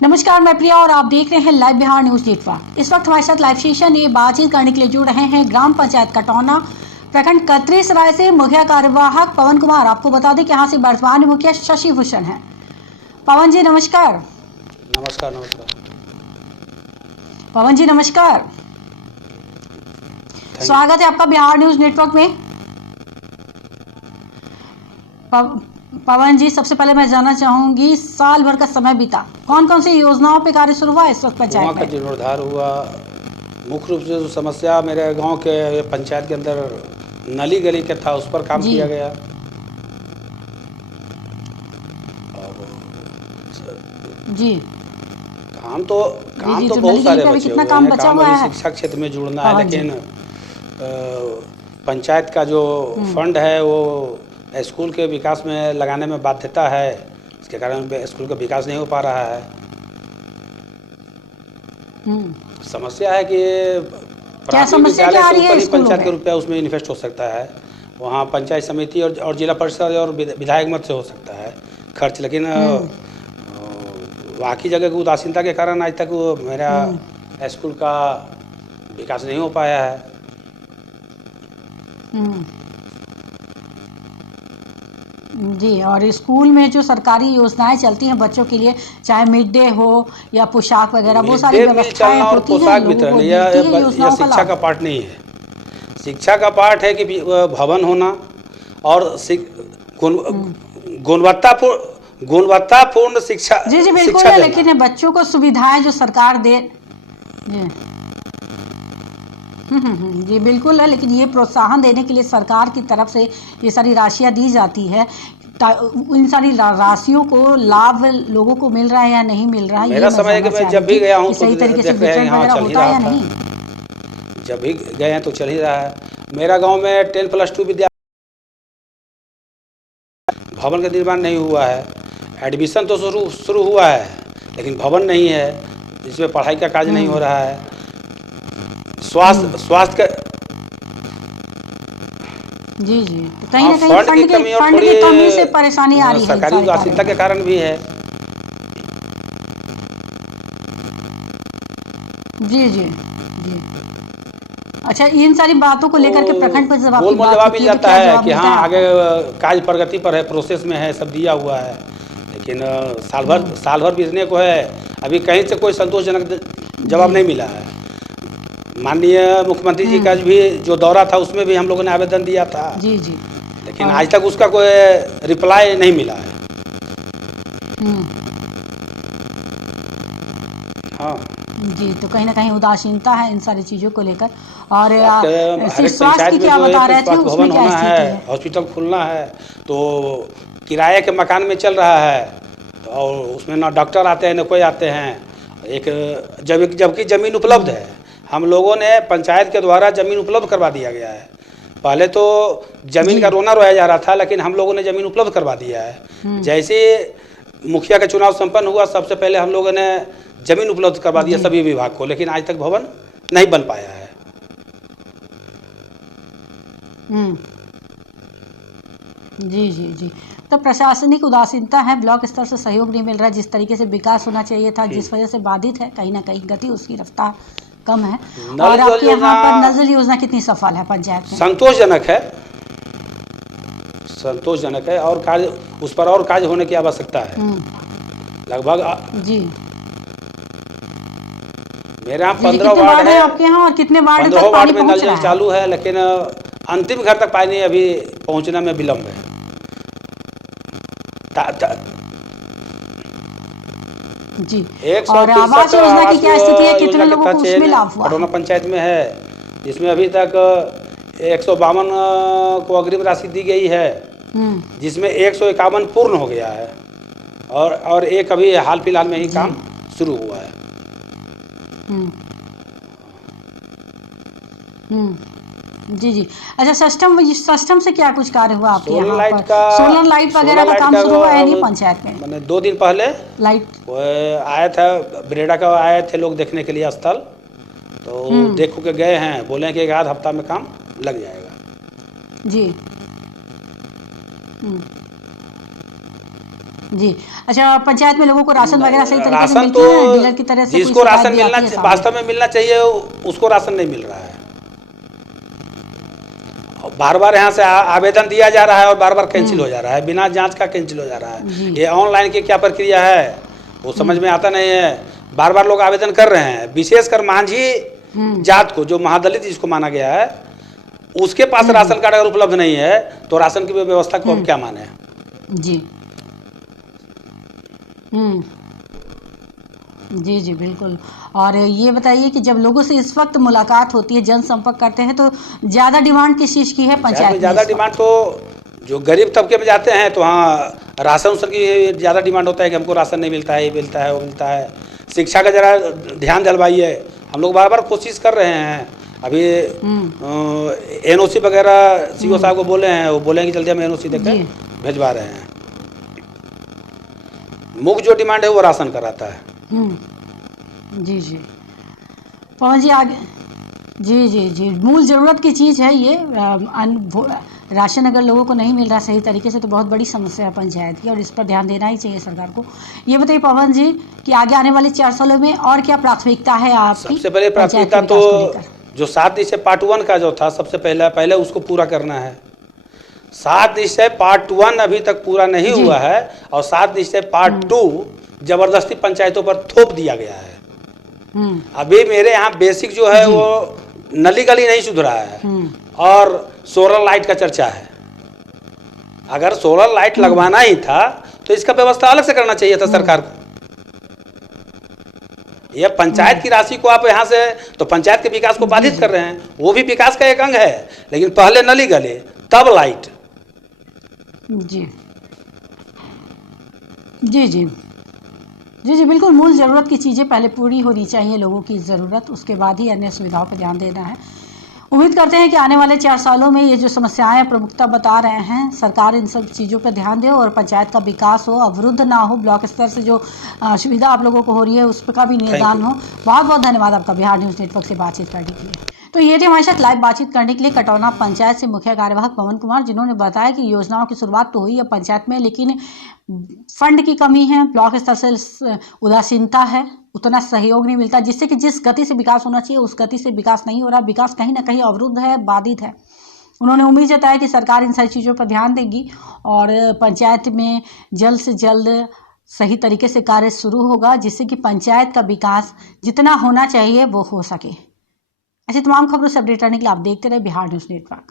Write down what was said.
नमस्कार, मैं प्रिया और आप देख रहे हैं लाइव बिहार न्यूज नेटवर्क। इस वक्त हमारे साथ लाइव सेशन ये बातचीत करने के लिए जुड़ रहे हैं ग्राम पंचायत कटौना प्रखंड कतरी सराय से मुखिया कार्यवाहक पवन कुमार। आपको बता दें कि यहाँ से वर्तमान मुखिया शशि भूषण है। पवन जी नमस्कार। नमस्कार। नमस्कार पवन जी नमस्कार, स्वागत है आपका बिहार न्यूज नेटवर्क में। पवन जी, सबसे पहले मैं जानना चाहूंगी, साल भर का समय बीता, कौन कौन सी योजनाओं पे कार्य शुरू हुआ इस वक्त पंचायत कुआं का में? जीर्णोद्धार हुआ। मुख्य रूप से जो समस्या मेरे गांव के पंचायत के अंदर नली गली का था, उस पर काम किया गया। जी काम तो जी, बहुत सारे बचे कितना हुए काम हैं। बचा काम हुआ अभी है? शिक्षा क्षेत्र में जुड़ना है, लेकिन पंचायत का जो फंड है वो स्कूल के विकास में लगाने में बाध्यता है। इसके कारण स्कूल का विकास नहीं हो पा रहा है। समस्या है कि प्राथमिक विद्यालय से ऊपर ही पंचायत के रुपया उसमें इन्वेस्ट हो सकता है। वहाँ पंचायत समिति और जिला परिषद और विधायक मत से हो सकता है खर्च, लेकिन बाकी जगह की उदासीनता के कारण आज तक वो मेरा स्कूल का विकास नहीं हो पाया है। जी, और स्कूल में जो सरकारी योजनाएं चलती हैं बच्चों के लिए, चाहे मिड डे हो या पोशाक वगैरह, वो सारी व्यवस्थाएं होती हैं लोगों को, यह शिक्षा का पाठ नहीं है। शिक्षा का पाठ है कि भवन होना और गुणवत्तापूर्ण शिक्षा। जी बिल्कुल है, लेकिन बच्चों को सुविधाएं जो सरकार दे जी बिल्कुल है, लेकिन ये प्रोत्साहन देने के लिए सरकार की तरफ से ये सारी राशियां दी जाती है। इन सारी राशियों को लाभ लोगों को मिल रहा है या नहीं मिल रहा है? मेरा समय है कि मैं जब भी गया हूँ सही तरीके से वितरण वगैरह होता है या नहीं? जब भी गए हैं तो चल ही रहा है। मेरा गांव में 10+2 विद्यालय, भवन का निर्माण नहीं हुआ है। एडमिशन तो शुरू हुआ है, लेकिन भवन नहीं है, जिसमें पढ़ाई का कार्य नहीं हो रहा है। स्वास्थ्य का जी तो कहीं ना कहीं फंड की कमी से परेशानी आ रही है। सरकारी उदासीनता के कारण भी है। जी अच्छा, इन सारी बातों को लेकर के प्रखंड पर जब आपकी जवाब मिल जाता है कि हाँ आगे कार्य प्रगति पर है, प्रोसेस में है, सब दिया हुआ है, लेकिन साल भर बीतने को है, अभी कहीं से कोई संतोषजनक जवाब नहीं मिला है। माननीय मुख्यमंत्री जी का भी जो दौरा था उसमें भी हम लोगों ने आवेदन दिया था। जी लेकिन आज तक उसका कोई रिप्लाई नहीं मिला है। हाँ जी, तो कहीं ना कहीं उदासीनता है इन सारी चीज़ों को लेकर। और स्वास्थ्य की क्या बता रहे थे, उसमें क्या स्थिति है? हॉस्पिटल खुलना है तो किराए के मकान में चल रहा है, और उसमें ना डॉक्टर आते हैं ना कोई आते हैं। जबकि ज़मीन उपलब्ध है, हम लोगों ने पंचायत के द्वारा ज़मीन उपलब्ध करवा दिया गया है। पहले तो ज़मीन का रोना रोया जा रहा था, लेकिन हम लोगों ने ज़मीन उपलब्ध करवा दिया है। जैसे मुखिया का चुनाव संपन्न हुआ, सबसे पहले हम लोगों ने ज़मीन उपलब्ध करवा दिया सभी विभाग को, लेकिन आज तक भवन नहीं बन पाया है। जी तो प्रशासनिक उदासीनता है, ब्लॉक स्तर से सहयोग नहीं मिल रहा है, जिस तरीके से विकास होना चाहिए था, जिस वजह से बाधित है, कहीं ना कहीं गति उसकी रफ्तार कम है। और आपके यहाँ पर नल जल योजना कितनी सफल है पंचायत में? संतोषजनक है और कार्य उस पर और कार्य होने की आवश्यकता है। लगभग जी मेरे यहाँ 15 वार्ड है आपके यहाँ, और कितने वार्ड 15 वार्ड में नल जल चालू है, लेकिन अंतिम घर तक पानी अभी पहुँचने में विलम्ब है। जी और आवास योजना की क्या स्थिति है, कितने लोगों को उसमें लाभ हुआ? कटौना पंचायत में है, जिसमें अभी तक 152 को अग्रिम राशि दी गई है, जिसमें 151 पूर्ण हो गया है, और एक अभी हाल फिलहाल में ही काम शुरू हुआ है। जी अच्छा, सिस्टम से क्या कुछ कार्य हुआ आपके यहाँ पर? सोलर लाइट वगैरह का काम शुरू हुआ है नहीं पंचायत में? मैंने 2 दिन पहले लाइट आया था, ब्रेडा का आए थे लोग देखने के लिए स्थल, तो देख के गए हैं, बोले कि 1 आध हफ्ता में काम लग जाएगा। जी जी। अच्छा, पंचायत में लोगों को राशन वगैरह सही तरीके से राशन मिलती है ना? डीलर की तरह से कोई जिसको शिकायत राशन भी आती मिलना है सामने? वास्तव में मिलना चाहिए उसको राशन नहीं मिल रहा है। बार बार यहाँ से आवेदन दिया जा रहा है और बार बार कैंसिल हो जा रहा है, बिना जांच का कैंसिल हो जा रहा है। जी। ये ऑनलाइन की क्या प्रक्रिया है वो समझ में आता नहीं है। बार बार लोग आवेदन कर रहे हैं, विशेषकर मांझी जात को, जो महादलित जिसको माना गया है, उसके पास राशन कार्ड अगर उपलब्ध नहीं है तो राशन की व्यवस्था को हम क्या माने। जी। जी, जी, बिल्कुल। और ये बताइए कि जब लोगों से इस वक्त मुलाकात होती है, जनसंपर्क करते हैं, तो ज़्यादा डिमांड किस चीज़ की है पंचायत में ज़्यादा इस डिमांड वक्त? तो जो गरीब तबके में जाते हैं तो हाँ राशन उसन की ज़्यादा डिमांड होता है कि हमको राशन नहीं मिलता है, ये मिलता है, वो मिलता है। शिक्षा का ज़रा ध्यान दिलवाइए, हम लोग बार बार कोशिश कर रहे हैं। अभी एनओसी वगैरह सीओ साहब को बोले हैं, वो बोलेंगे जल्दी हम एनओसी देकर भिजवा रहे हैं। मुख्य जो डिमांड है वो राशन का रहता है। जी, जी। पवन जी आगे। जी, जी, जी। मूल ज़रूरत की चीज़ है ये। राशन अगर लोगों को नहीं मिल रहा सही तरीके से तो बहुत बड़ी समस्या है पंचायत की, और इस पर ध्यान देना ही चाहिए सरकार को। ये बताइए पवन जी कि आगे आने वाले 4 सालों में और क्या प्राथमिकता है आपकी? सबसे पहले प्राथमिकता तो जो 7 निश्चय पार्ट 1 का जो था, सबसे पहले उसको पूरा करना है। 7 निश्चय पार्ट 1 अभी तक पूरा नहीं हुआ है और 7 निश्चय पार्ट 2 जबरदस्ती पंचायतों पर थोप दिया गया है। अभी मेरे यहाँ बेसिक जो है वो नली गली नहीं सुधरा है और सोलर लाइट का चर्चा है। अगर सोलर लाइट लगवाना ही था तो इसका व्यवस्था अलग से करना चाहिए था सरकार को। ये पंचायत की राशि को आप यहाँ से तो पंचायत के विकास को बाधित कर रहे हैं। वो भी विकास का एक अंग है, लेकिन पहले नली गले तब लाइट। जी, जी, जी, जी, जी, बिल्कुल। मूल ज़रूरत की चीज़ें पहले पूरी होनी चाहिए, लोगों की ज़रूरत, उसके बाद ही अन्य सुविधाओं पर ध्यान देना है। उम्मीद करते हैं कि आने वाले 4 सालों में ये जो समस्याएं प्रमुखता बता रहे हैं, सरकार इन सब चीज़ों पर ध्यान दे और पंचायत का विकास हो, अवरुद्ध ना हो। ब्लॉक स्तर से जो सुविधा आप लोगों को हो रही है उस पर का भी निदान हो। बहुत बहुत धन्यवाद आपका बिहार न्यूज़ नेटवर्क से बातचीत करने के लिए। तो ये थे हमारे साथ लाइव बातचीत करने के लिए कटौना पंचायत से मुखिया कार्यवाहक पवन कुमार, जिन्होंने बताया कि योजनाओं की शुरुआत तो हुई है पंचायत में, लेकिन फंड की कमी है, ब्लॉक स्तर से उदासीनता है, उतना सहयोग नहीं मिलता, जिससे कि जिस गति से विकास होना चाहिए उस गति से विकास नहीं हो रहा। विकास कहीं ना कहीं अवरुद्ध है, बाधित है। उन्होंने उम्मीद जताया कि सरकार इन सारी चीज़ों पर ध्यान देगी और पंचायत में जल्द से जल्द सही तरीके से कार्य शुरू होगा, जिससे कि पंचायत का विकास जितना होना चाहिए वो हो सके। ऐसी तमाम खबरों से अपडेट रहने के लिए आप देखते रहे बिहार न्यूज़ नेटवर्क।